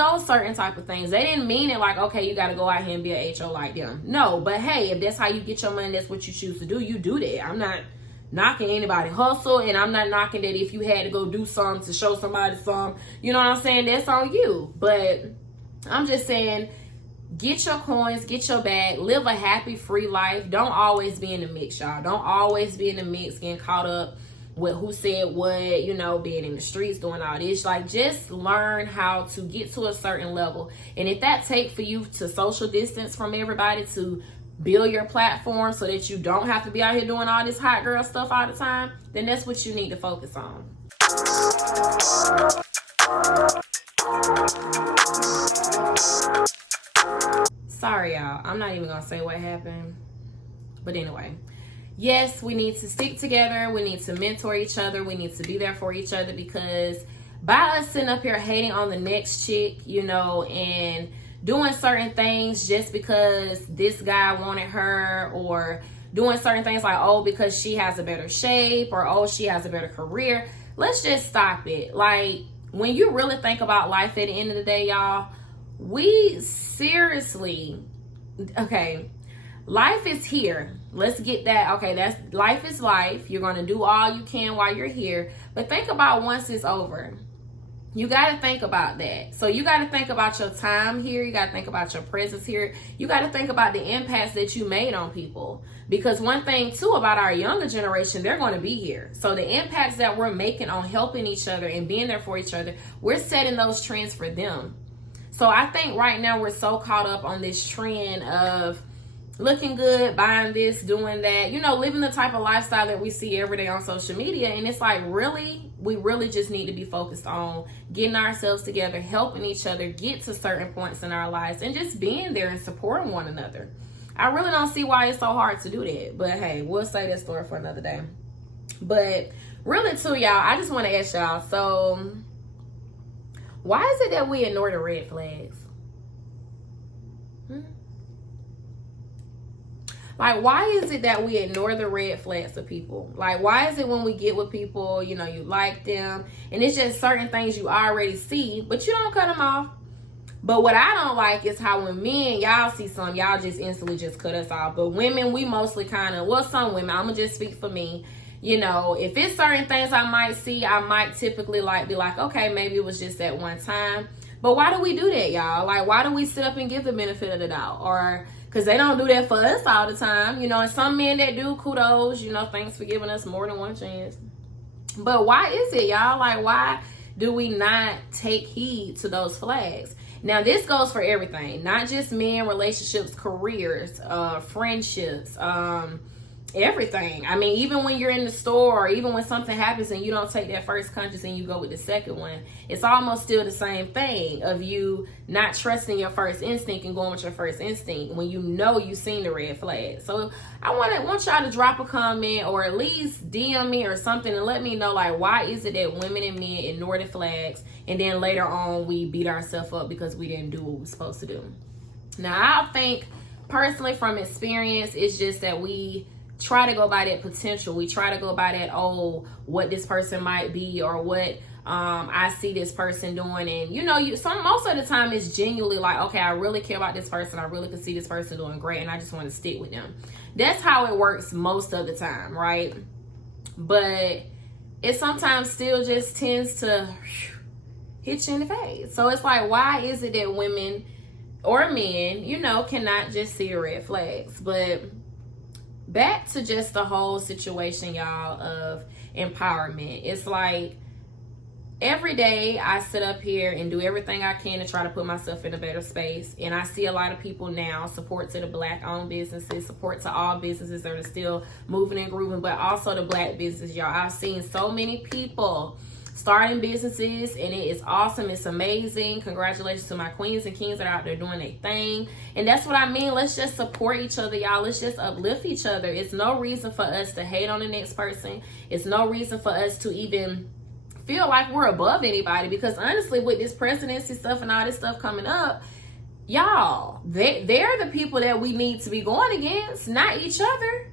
those certain type of things. They didn't mean it like, okay, you got to go out here and be a HO like them. No, but hey, if that's how you get your money, that's what you choose to do, you do that. I'm not knocking anybody hustle, and I'm not knocking that if you had to go do something to show somebody something, you know what I'm saying, that's on you. But I'm just saying, get your coins, get your bag, live a happy, free life. Don't always be in the mix, y'all. Don't always be in the mix, getting caught up with who said what, you know, being in the streets, doing all this. Like, just learn how to get to a certain level. And if that takes for you to social distance from everybody, to build your platform so that you don't have to be out here doing all this hot girl stuff all the time, then that's what you need to focus on. Sorry, y'all. I'm not even gonna say what happened. But anyway, yes, we need to stick together. We need to mentor each other. We need to be there for each other, because by us sitting up here hating on the next chick, you know, and doing certain things just because this guy wanted her, or doing certain things like, oh, because she has a better shape, or oh, she has a better career, let's just stop it. Like, when you really think about life at the end of the day, y'all, we seriously, okay, life is here. Let's get that. Okay, that's life is life. You're going to do all you can while you're here. But think about once it's over. You got to think about that. So you got to think about your time here. You got to think about your presence here. You got to think about the impacts that you made on people. Because one thing, too, about our younger generation, they're going to be here. So the impacts that we're making on helping each other and being there for each other, we're setting those trends for them. So I think right now we're so caught up on this trend of looking good, buying this, doing that, you know, living the type of lifestyle that we see every day on social media. And it's like, really, we really just need to be focused on getting ourselves together, helping each other get to certain points in our lives, and just being there and supporting one another. I really don't see why it's so hard to do that. But hey, we'll say that story for another day. But really, too, y'all, I just want to ask y'all, so why is it that we ignore the red flags? Like, why is it that we ignore the red flags of people? Like, why is it when we get with people, you know, you like them, and it's just certain things you already see, but you don't cut them off? But what I don't like is how when men, y'all see some, y'all just instantly just cut us off. But women, we mostly kind of, well, some women, I'm going to just speak for me. You know, if it's certain things I might see, I might typically be like, okay, maybe it was just that one time. But why do we do that, y'all? Like, why do we sit up and give the benefit of the doubt? Or because they don't do that for us all the time, you know, and some men that do, kudos, you know, thanks for giving us more than one chance. But why is it, y'all? Like, why do we not take heed to those flags? Now, this goes for everything, not just men, relationships, careers, friendships, everything. I mean, even when you're in the store, or even when something happens and you don't take that first conscious and you go with the second one, it's almost still the same thing of you not trusting your first instinct and going with your first instinct when you know you've seen the red flag. So I want y'all to drop a comment, or at least DM me or something, and let me know, like, why is it that women and men ignore the flags, and then later on we beat ourselves up because we didn't do what we're supposed to do? Now, I think personally from experience, it's just that we try to go by that potential. We try to go by that, oh, what this person might be, or what I see this person doing. And you know, most of the time it's genuinely like, okay, I really care about this person. I really can see this person doing great, and I just want to stick with them. That's how it works most of the time, right? But it sometimes still just tends to hit you in the face. So it's like, why is it that women or men, you know, cannot just see red flags? But back to just the whole situation, y'all, of empowerment. It's like every day I sit up here and do everything I can to try to put myself in a better space. And I see a lot of people now, support to the Black-owned businesses, support to all businesses that are still moving and grooving, but also the Black business, y'all. I've seen so many people starting businesses, and it is awesome. It's amazing. Congratulations to my queens and kings that are out there doing their thing. And that's what I mean. Let's just support each other, y'all. Let's just uplift each other. It's no reason for us to hate on the next person. It's no reason for us to even feel like we're above anybody, because honestly, with this presidency stuff and all this stuff coming up, y'all, they're the people that we need to be going against, not each other.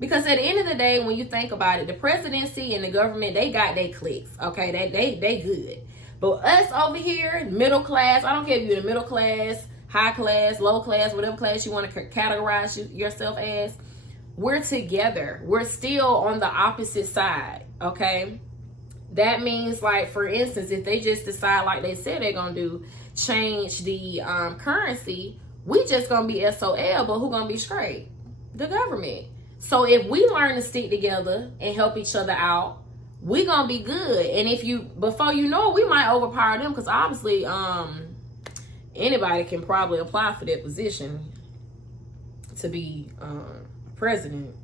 Because at the end of the day, when you think about it, the presidency and the government, they got their clicks, okay? They good. But us over here, middle class, I don't care if you're in the middle class, high class, low class, whatever class you want to categorize yourself as, we're together. We're still on the opposite side, okay? That means, like, for instance, if they just decide, like they said they're going to do, change the currency, we just going to be SOL, but who going to be straight? The government. So if we learn to stick together and help each other out, we gonna be good. And if you, before you know it, we might overpower them, because obviously anybody can probably apply for that position to be president.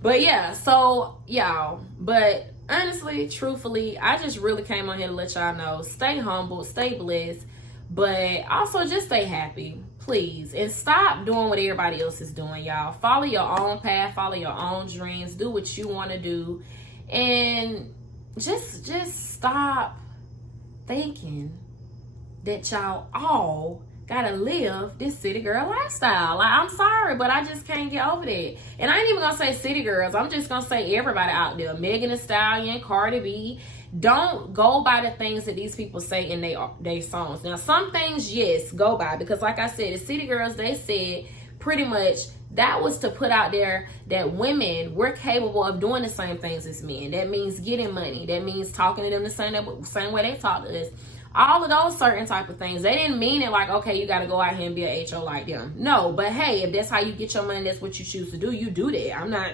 But yeah, so y'all, but honestly, truthfully, I just really came on here to let y'all know, stay humble, stay blessed, but also just stay happy, please. And stop doing what everybody else is doing, y'all. Follow your own path, follow your own dreams, do what you want to do, and just stop thinking that y'all all gotta live this city girl lifestyle. Like, I'm sorry, but I just can't get over that. And I ain't even gonna say city girls, I'm just gonna say everybody out there. Megan Thee Stallion, Cardi B. Don't go by the things that these people say in they songs. Now, some things, yes, go by, because like I said, the city girls, they said pretty much that was to put out there that women were capable of doing the same things as men. That means getting money. That means talking to them the same way they talk to us. All of those certain type of things. They didn't mean it like, okay, you got to go out here and be a HO like them. No, but hey, if that's how you get your money, that's what you choose to do, you do that. I'm not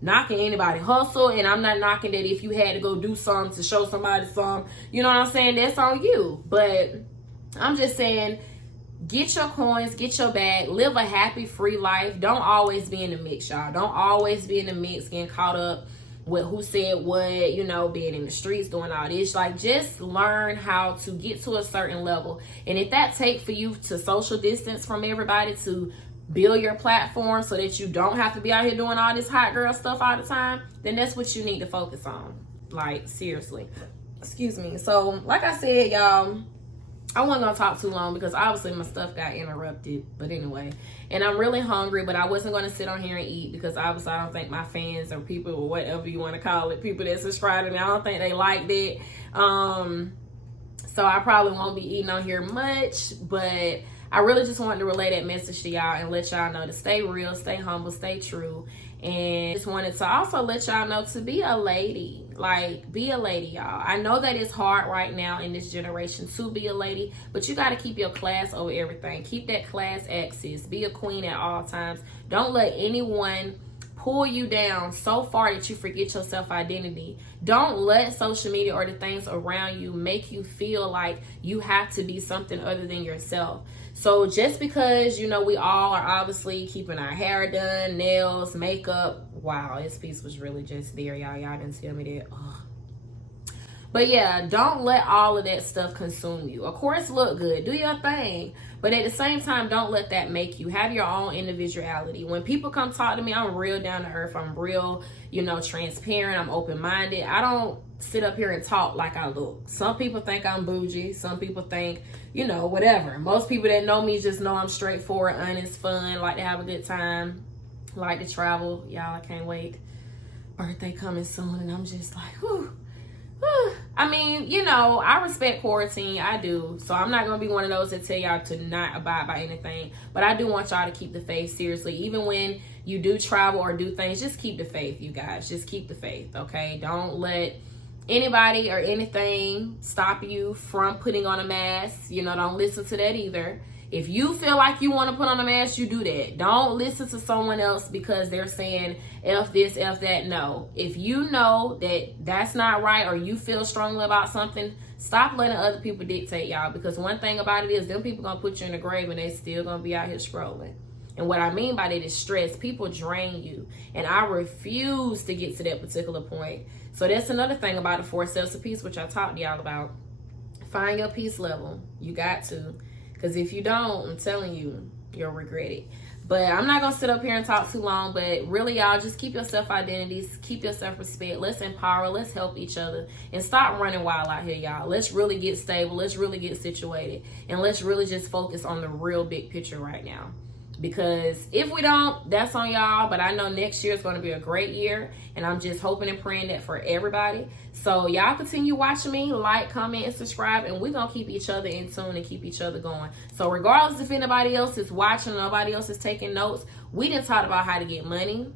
knocking anybody hustle, and I'm not knocking that if you had to go do something to show somebody something, you know what I'm saying, that's on you. But I'm just saying, get your coins, get your bag, live a happy, free life. Don't always be in the mix, y'all. Don't always be in the mix, getting caught up with who said what, you know, being in the streets, doing all this. Like, just learn how to get to a certain level. And if that takes for you to social distance from everybody, to build your platform so that you don't have to be out here doing all this hot girl stuff all the time, then that's what you need to focus on. Like, seriously. Excuse me. So, like I said, y'all, I wasn't gonna talk too long because obviously my stuff got interrupted. But anyway, and I'm really hungry, but I wasn't gonna sit on here and eat because obviously I don't think my fans or people, or whatever you want to call it, people that subscribe to me, I don't think they like that. So I probably won't be eating on here much, but I really just wanted to relay that message to y'all and let y'all know to stay real, stay humble, stay true. And just wanted to also let y'all know to be a lady. Like, be a lady, y'all. I know that it's hard right now in this generation to be a lady, but you got to keep your class over everything. Keep that class access. Be a queen at all times. Don't let anyone pull you down so far that you forget your self-identity. Don't let social media or the things around you make you feel like you have to be something other than yourself. So just because, you know, we all are obviously keeping our hair done, nails, makeup. Wow, this piece was really just there, y'all. Y'all didn't tell me that. Ugh. But yeah, don't let all of that stuff consume you. Of course, look good. Do your thing. But at the same time, don't let that make you. Have your own individuality. When people come talk to me, I'm real down to earth. I'm real, you know, transparent. I'm open-minded. I don't sit up here and talk like I look. Some people think I'm bougie. Some people think, you know, whatever. Most people that know me just know I'm straightforward, honest, fun, like to have a good time, like to travel. Y'all, I can't wait. Birthday coming soon, and I'm just like, whew. I mean, you know, I respect quarantine. I do. So I'm not going to be one of those that tell y'all to not abide by anything. But I do want y'all to keep the faith seriously. Even when you do travel or do things, just keep the faith, you guys. Just keep the faith, okay? Don't let anybody or anything stop you from putting on a mask. You know, don't listen to that either. If you feel like you want to put on a mask, you do that. Don't listen to someone else because they're saying F this, F that. No. If you know that that's not right, or you feel strongly about something, stop letting other people dictate, y'all. Because one thing about it is, them people going to put you in the grave and they still going to be out here scrolling. And what I mean by that is stress. People drain you. And I refuse to get to that particular point. So that's another thing about the 4 steps of peace, which I talked to y'all about. Find your peace level. You got to. Because if you don't, I'm telling you, you'll regret it. But I'm not going to sit up here and talk too long. But really, y'all, just keep your self-identities. Keep your self-respect. Let's empower. Let's help each other. And stop running wild out here, y'all. Let's really get stable. Let's really get situated. And let's really just focus on the real big picture right now. Because if we don't, that's on y'all. But I know next year is going to be a great year, and I'm just hoping and praying that for everybody. So y'all continue watching me, like, comment, and subscribe, and we're going to keep each other in tune and keep each other going. So regardless if anybody else is watching, nobody else is taking notes, we done talked about how to get money.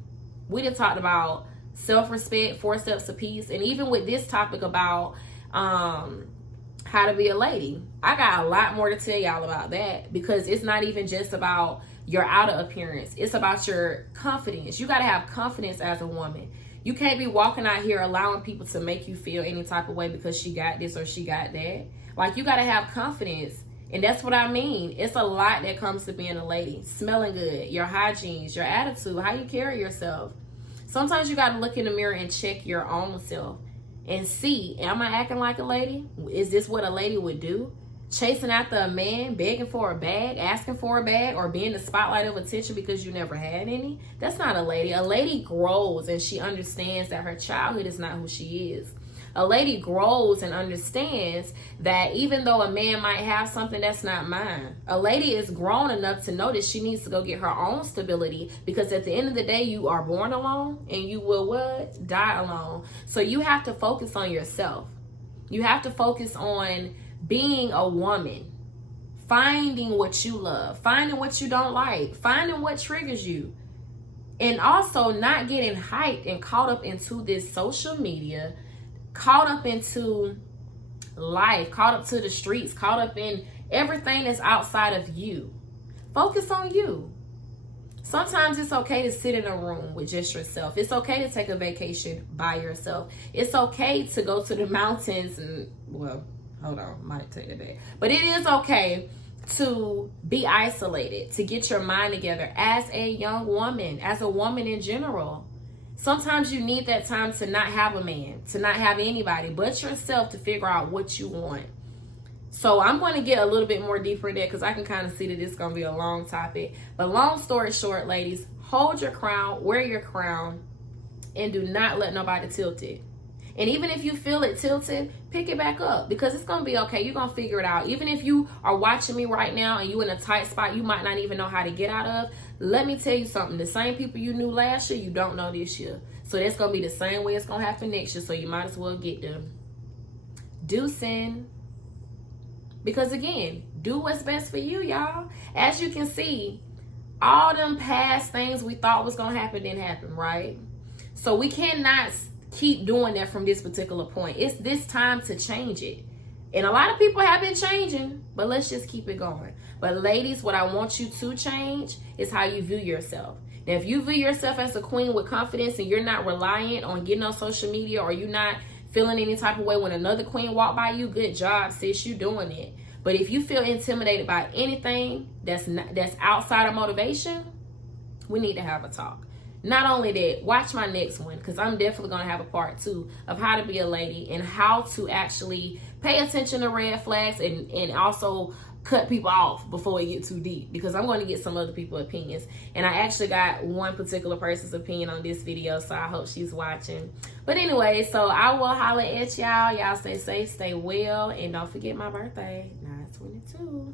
We done talked about self-respect, 4 steps of peace, and even with this topic about how to be a lady, I got a lot more to tell y'all about that, because it's not even just about your outer appearance. It's about your confidence. You got to have confidence as a woman. You can't be walking out here allowing people to make you feel any type of way because she got this or she got that. Like, you got to have confidence. And that's what I mean. It's a lot that comes to being a lady. Smelling good, your hygiene, your attitude, how you carry yourself. Sometimes you got to look in the mirror and check your own self and see, am I acting like a lady? Is this what a lady would do? Chasing after a man, begging for a bag, asking for a bag, or being the spotlight of attention because you never had any? That's not a lady. A lady grows and she understands that her childhood is not who she is. A lady grows and understands that even though a man might have something, that's not mine. A lady is grown enough to know that she needs to go get her own stability, because at the end of the day, you are born alone and you will what? Die alone. So you have to focus on yourself. You have to focus on being a woman, finding what you love, finding what you don't like, finding what triggers you, and also not getting hyped and caught up into this social media, caught up into life, caught up to the streets, caught up in everything that's outside of you. Focus on you. Sometimes it's okay to sit in a room with just yourself. It's okay to take a vacation by yourself. It's okay to go to the mountains and, well, hold on, might take that back. But it is okay to be isolated, to get your mind together as a young woman, as a woman in general. Sometimes you need that time to not have a man, to not have anybody but yourself, to figure out what you want. So I'm going to get a little bit more deeper in that, because I can kind of see that it's going to be a long topic. But long story short, ladies, hold your crown, wear your crown, and do not let nobody tilt it. And even if you feel it tilted, pick it back up, because it's going to be okay. You're going to figure it out. Even if you are watching me right now and you in a tight spot you might not even know how to get out of, let me tell you something. The same people you knew last year, you don't know this year. So that's going to be the same way it's going to happen next year. So you might as well get them. Do sin. Because again, do what's best for you, y'all. As you can see, all them past things we thought was going to happen didn't happen, right? So we cannot keep doing that from this particular point. It's this time to change it. And a lot of people have been changing, but let's just keep it going. But ladies, what I want you to change is how you view yourself. Now, if you view yourself as a queen with confidence and you're not reliant on getting on social media, or you're not feeling any type of way when another queen walk by you, good job, sis, you doing it. But if you feel intimidated by anything that's outside of motivation, we need to have a talk. Not only that, watch my next one, because I'm definitely going to have a part 2 of how to be a lady and how to actually pay attention to red flags and also cut people off before it get too deep, because I'm going to get some other people's opinions. And I actually got one particular person's opinion on this video, so I hope she's watching. But anyway, so I will holler at y'all. Y'all stay safe, stay well, and don't forget my birthday, 9/22.